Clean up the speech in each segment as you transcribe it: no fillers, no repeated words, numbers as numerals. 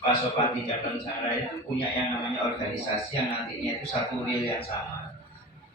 Pasopati Jabansara itu punya yang namanya organisasi yang nantinya itu satu real yang sama,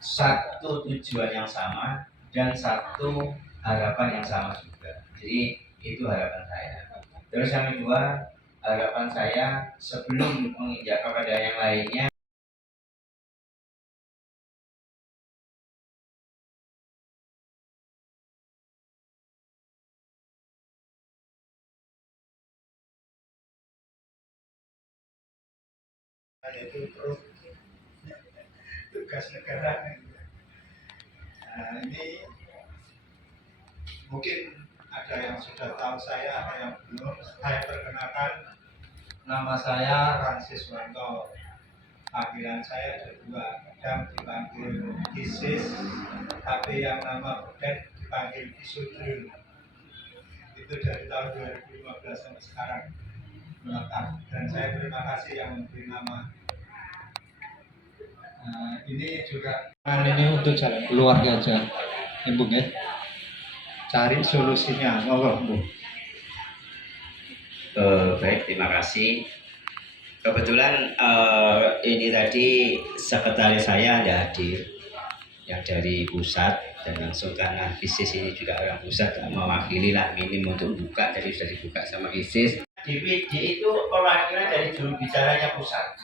satu tujuan yang sama, dan satu harapan yang sama juga. Jadi itu harapan saya. Terus yang kedua, harapan saya sebelum menginjak kepada yang lainnya, yaitu tugas negara. Nah, ini mungkin ada yang sudah tahu saya, ada yang belum. Saya perkenalkan, nama saya Francis Wanto. Panggilan saya ada dua, kadang dipanggil Kisis, tapi yang nama Budet dipanggil Kisudrun. Itu dari tahun 2015 sampai sekarang melekat. Dan saya terima kasih yang memberi nama. Ini juga ini untuk jalan keluarga aja, Ibu ya. Cari solusinya, Bu. baik, terima kasih. Kebetulan ini tadi sekretaris saya ada hadir yang dari pusat, dan langsung karena ISIS ini juga orang pusat mewakili lah minim untuk buka, jadi sudah dibuka sama ISIS. DPD itu perwakilan dari juru bicaranya pusat.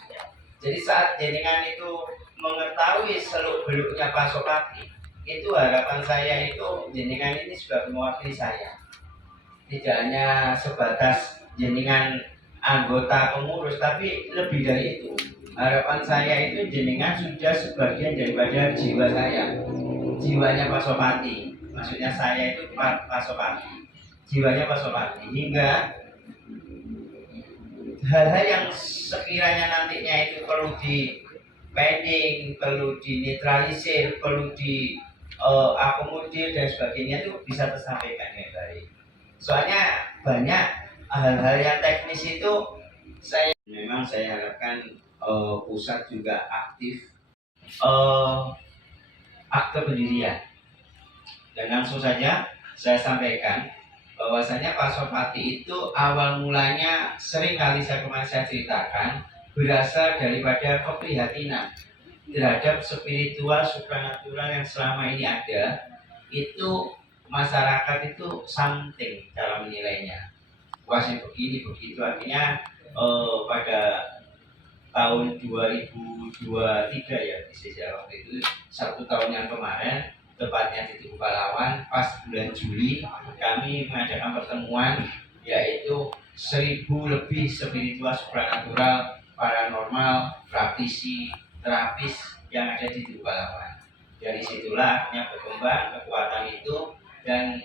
Jadi saat jenengan itu mengetahui seluk beluknya Pak Sopati, itu harapan saya itu jenengan ini sudah mewakili saya. Tidak hanya sebatas jenengan anggota pengurus, tapi lebih dari itu. Harapan saya itu jenengan sudah sebagian daripada jiwa saya, jiwanya Pak Sopati. Maksudnya saya itu Pak Sopati, jiwanya Pak Sopati. Hingga hal-hal yang sekiranya nantinya itu perlu di pending, perlu dinetralisir, perlu di akomodir dan sebagainya itu bisa tersampaikan dengan baik. Soalnya banyak hal-hal yang teknis itu saya harapkan pusat juga aktif akte pendirian. Dan langsung saja saya sampaikan bahwasanya Pak Sopati itu awal mulanya sering kali kemarin saya ceritakan berasal daripada keprihatinan terhadap spiritual supranatural yang selama ini ada. Itu masyarakat itu something cara menilainya, wah begini begitu. Artinya pada tahun 2023 ya, waktu itu satu tahun yang kemarin, tepatnya di Tugu Pahlawan, pas bulan Juli kami mengadakan pertemuan, yaitu 1000 lebih spiritual supranatural, paranormal, praktisi, terapis yang ada di Tugu Pahlawan. Dari situlah akhirnya berkembang kekuatan itu, dan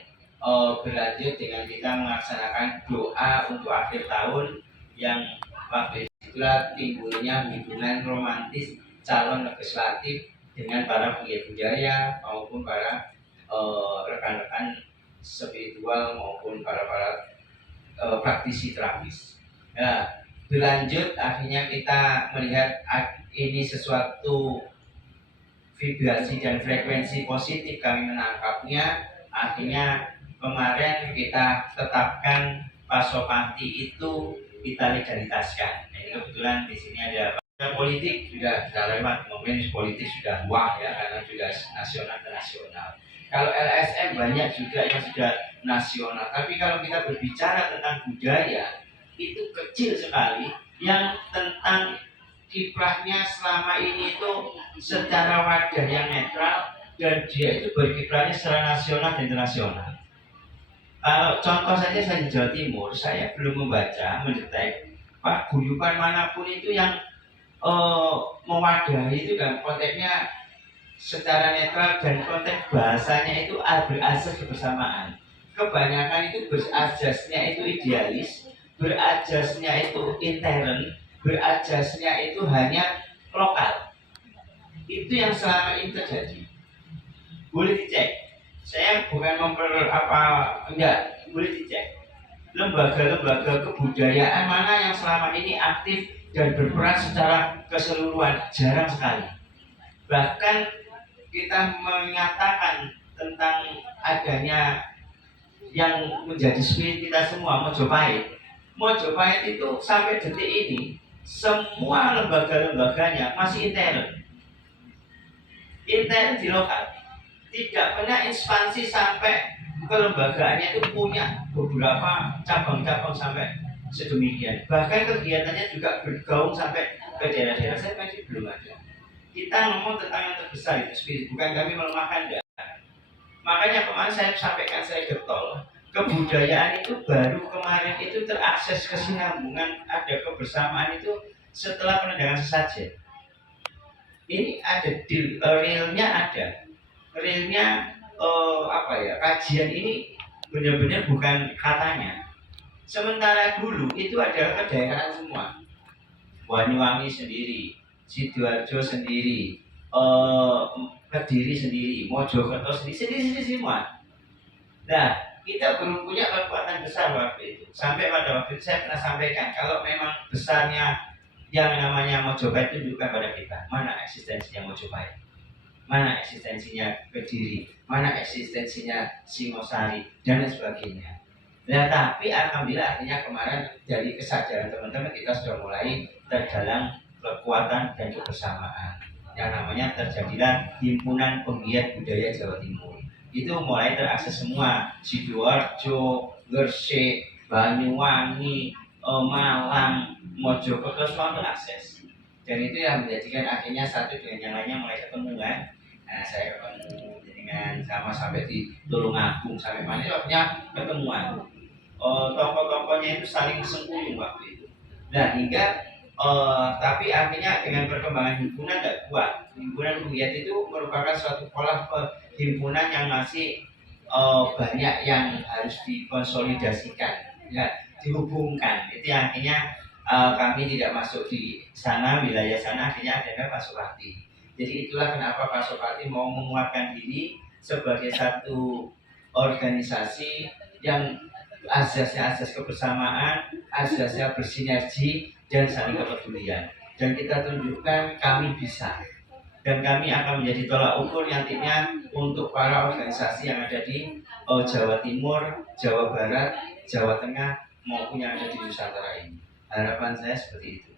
berlanjut dengan kita melaksanakan doa untuk akhir tahun, yang waktu itulah timbulnya hubungan romantis calon legislatif dengan para penggiat budaya maupun para rekan-rekan spiritual maupun para praktisi terapis. Nah, berlanjut akhirnya kita melihat ini sesuatu vibrasi dan frekuensi positif, kami menangkapnya. Akhirnya kemarin kita tetapkan Pak Sopati itu kita legalitaskan. Nah, kebetulan di sini ada politik sudah lewat, momen politik sudah wah ya, karena sudah nasional ke nasional. Kalau LSM banyak juga yang sudah nasional, tapi kalau kita berbicara tentang budaya itu kecil sekali yang tentang kiprahnya selama ini itu secara wadah yang netral, dan dia itu berkiprahnya secara nasional dan internasional. Contoh saja saya di Jawa Timur, saya belum membaca, mendetek Pak guyuban manapun itu yang mewadahi itu dan konteksnya secara netral dan konteks bahasanya itu berasas kebersamaan. Kebanyakan itu berasasnya itu idealis, berasasnya itu intern, berasasnya itu hanya lokal. Itu yang selama ini terjadi. Boleh dicek. Saya bukan enggak, boleh dicek. Lembaga-lembaga kebudayaan mana yang selama ini aktif dan berperan secara keseluruhan? Jarang sekali. Bahkan kita menyatakan tentang adanya yang menjadi spirit kita semua, Mojopahit, Mojopahit itu sampai detik ini semua lembaga-lembaganya masih intern di lokal, tidak pernah ekspansi sampai kelembagaannya itu punya beberapa cabang-cabang sampai sedemikian. Bahkan kegiatannya juga bergaung sampai ke daerah-daerah. Saya masih belum ada. Kita ngomong tentang yang terbesar itu spirit, bukan kami melemahkan enggak. Makanya kemarin saya sampaikan, saya getol, kebudayaan itu baru kemarin itu terakses kesinambungan, ada kebersamaan itu setelah penegakan sesajen. Ini ada deal, realnya ada, realnya kajian ini benar-benar bukan katanya. Sementara dulu itu adalah kedaerahan semua, Banyuwangi sendiri, Sidoarjo sendiri, Kediri sendiri, Mojokerto sendiri semua. Nah, kita belum punya kekuatan besar waktu itu. Sampai pada waktu itu saya pernah sampaikan, kalau memang besarnya yang namanya Mojopahit tunjukkan pada kita, mana eksistensinya Mojopahit, mana eksistensinya Kediri, mana eksistensinya Singosari, dan lain sebagainya. Nah, tapi alhamdulillah artinya kemarin dari kesadaran teman-teman kita sudah mulai terdalam kekuatan dan kebersamaan. Yang namanya terjadilah himpunan penggiat budaya Jawa Timur. Itu mulai terakses semua, Sidoarjo, Gresik, Banyuwangi, Malang, Mojokerto semua terakses. Dan itu yang menjadikan akhirnya satu dengan yang lainnya mulai ketemu kan. Nah, saya ketemu dengan sama sampai di Tulungagung sampai mana waktunya ketemuan. Tokoh-tokohnya itu saling sengkuyung waktu itu. Nah, hingga tapi akhirnya dengan perkembangan himpunan tidak kuat. Himpunan penggiat itu merupakan suatu pola himpunan yang masih banyak yang harus dikonsolidasikan, ya, dihubungkan. Itu yang akhirnya kami tidak masuk di sana, wilayah sana, akhirnya ada Pak Supati. Jadi itulah kenapa Pak Supati mau menguatkan diri sebagai satu organisasi yang asasnya asas kebersamaan, asasnya bersinergi dan saling kepedulian. Dan kita tunjukkan kami bisa. Dan kami akan menjadi tolak ukur nantinya untuk para organisasi yang ada di Jawa Timur, Jawa Barat, Jawa Tengah maupun yang ada di Nusantara ini. Harapan saya seperti itu.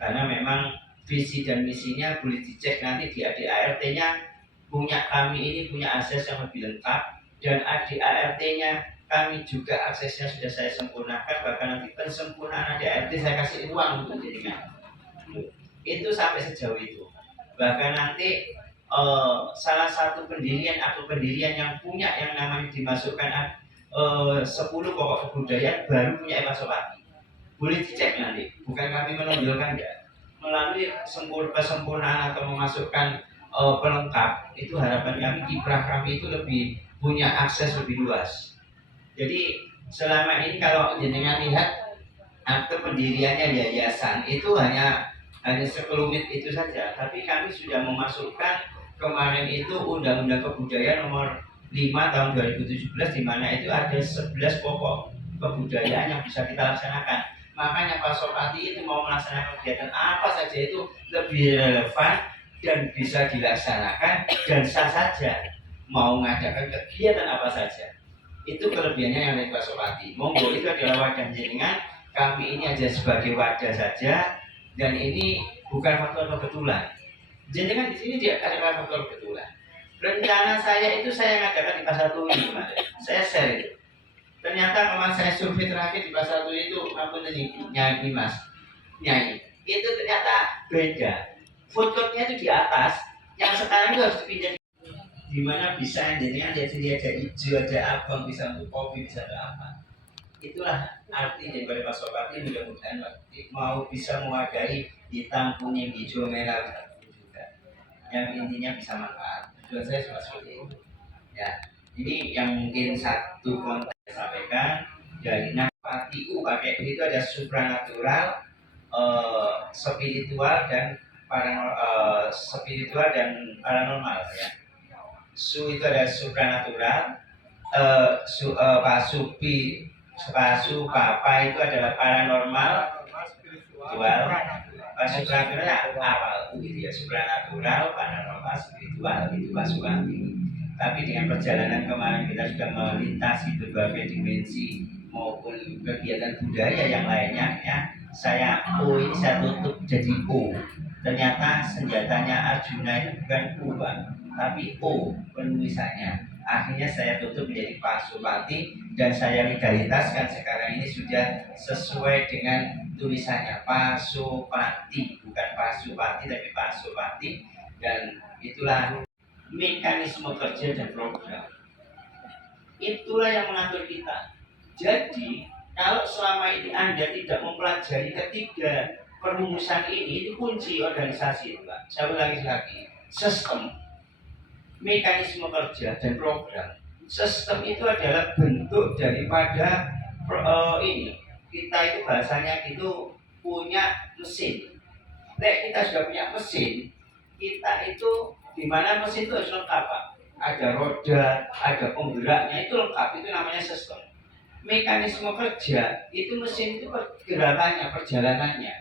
Karena memang visi dan misinya boleh dicek nanti di ADART-nya punya kami ini punya akses yang lebih lengkap, dan ADART-nya kami juga aksesnya sudah saya sempurnakan, bahkan nanti pensempurnaan ADART saya kasih ruang untuk jaringan. Itu sampai sejauh itu. Bahkan nanti salah satu pendirian yang punya yang namanya dimasukkan 10 pokok kebudayaan baru punya Pak Supati. Boleh dicek nanti, bukan kami menonjolkan enggak. Melalui kesempurnaan atau memasukkan pelengkap, itu harapan kami, kiprah kami itu lebih punya akses lebih luas. Jadi selama ini kalau jenengan lihat akte pendiriannya yayasan itu hanya sekelumit itu saja, tapi kami sudah memasukkan kemarin itu Undang-Undang Kebudayaan nomor 5 tahun 2017, di mana itu ada 11 pokok kebudayaan yang bisa kita laksanakan. Makanya Pak Supati itu mau melaksanakan kegiatan apa saja itu lebih relevan dan bisa dilaksanakan dan sah saja. Mau mengadakan kegiatan apa saja, itu kelebihannya yang dari Pak Supati. Monggo, itu adalah wadah jenengan, kami ini aja sebagai wadah saja, dan ini bukan faktor kebetulan. Jenengan di sini tidak ada faktor kebetulan. Rencana saya itu saya ngadakan di Pasar Turi kemarin, saya share itu. Ternyata kemarin saya survei terakhir di Pasar Turi itu, aku nyanyi mas, nyanyi. Itu ternyata beda. Food courtnya itu di atas, yang sekarang itu harus dipindah. Di mana bisa jenengan jadi ada hijau, ada abang, bisa untuk kopi, bisa ada apa. Itulah arti daripada Pak Supati. Mudah-mudahan mau bisa mewadahi hitam, kuning, hijau, merah juga. Yang intinya bisa manfaat. Tujuan saya cuma seperti itu. Ya, ini yang mungkin satu konteks sampaikan dari Napati pakai itu ada supranatural, spiritual dan paranormal ya. Su itu ada supranatural, pasu papa itu adalah paranormal, spiritual, supranatural apa gitu ya, supranatural, paranormal, spiritual itu pasukan. Tapi dengan perjalanan kemarin kita sudah melintasi berbagai dimensi maupun kegiatan budaya yang lainnya ya, saya O ini saya tutup jadi O. Ternyata senjatanya Arjuna itu bukan U Pak, tapi O penulisannya. Akhirnya saya tutup menjadi Pasupati dan saya legalitaskan sekarang ini sudah sesuai dengan tulisannya Pasupati, bukan Pasupati tapi Pasupati. Dan itulah mekanisme kerja dan program. Itulah yang mengatur kita. Jadi kalau selama ini Anda tidak mempelajari ketiga perumusan ini, itu kunci organisasi Pak. Saya ulangi lagi, sistem, mekanisme kerja dan program. Sistem itu adalah bentuk daripada ini. Kita itu bahasanya itu punya mesin. Kita sudah punya mesin, kita itu di mana mesin itu harus lengkap Pak. Ada roda, ada penggeraknya, itu lengkap, itu namanya sistem. Mekanisme kerja itu mesin itu pergerakannya, perjalanannya.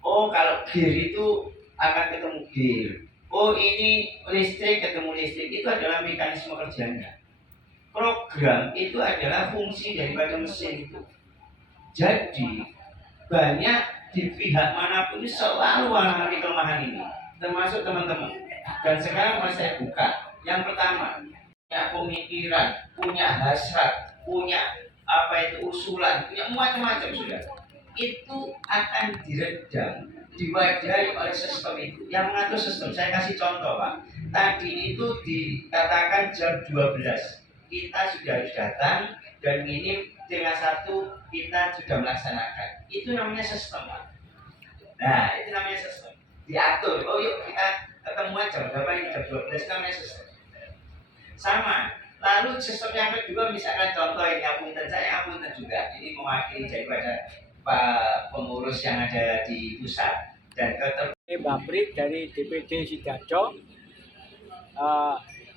Oh kalau gear itu akan ketemu gear. Oh ini listrik ketemu listrik, itu adalah mekanisme kerjanya. Program itu adalah fungsi daripada mesin itu. Jadi banyak di pihak manapun ini selalu mengalami kelemahan ini, termasuk teman-teman. Dan sekarang mau saya buka. Yang pertama, punya pemikiran, punya hasrat, punya usulan, punya macam-macam sudah. Itu akan diredam, diwadahi oleh sistem itu. Yang mengatur sistem, saya kasih contoh Pak. Tadi itu dikatakan jam 12. Kita sudah harus datang dan minim dengan satu kita sudah melaksanakan. Itu namanya sistem Pak. Nah, itu namanya sistem. Diatur. Oh yuk kita ketemuan jam berapa ini, jam 12, namanya sistem. Sama. Lalu sistem yang kedua, misalkan contoh ini apunten, saya apunten juga. Ini mewakili daripada Pak pengurus yang ada di pusat dan Baprik dari DPD Sidoarjo.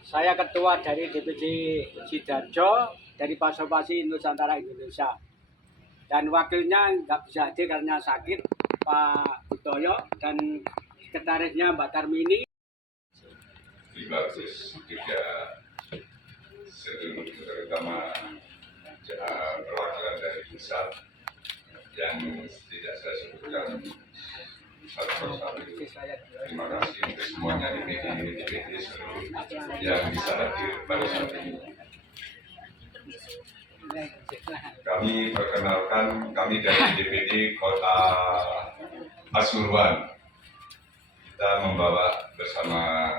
Saya ketua dari DPD Sidoarjo dari Pasupati Nusantara Indonesia. Dan wakilnya nggak bisa hadir karena sakit, Pak Butoyo, dan sekretarisnya Mbak Tarmini. Bagus juga seluruh terutama perwakilan dari pusat yang tidak saya sebutkan satu persatu. Terima kasih untuk semuanya di DPD seluruh yang bisa hadir pada saat ini. Kami perkenalkan, kami dari DPD Kota Pasuruan. Kita membawa bersama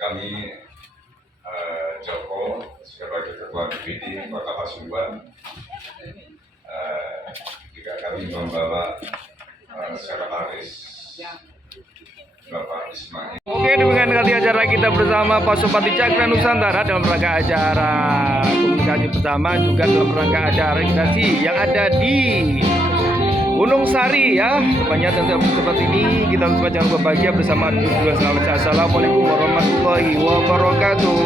kami Joko sebagai Ketua DPD Kota Pasuruan. Juga kami membawa sekretaris Bapak Ismail. Oke, demikian kali acara kita bersama Pasupati Cakra Nusantara dalam rangka acara komunikasi bersama, juga dalam rangka acara registrasi yang ada di Gunung Sari ya. Banyak tentu seperti ini, kita semua jangan lupa bahagia bersama. Assalamualaikum warahmatullahi wabarakatuh.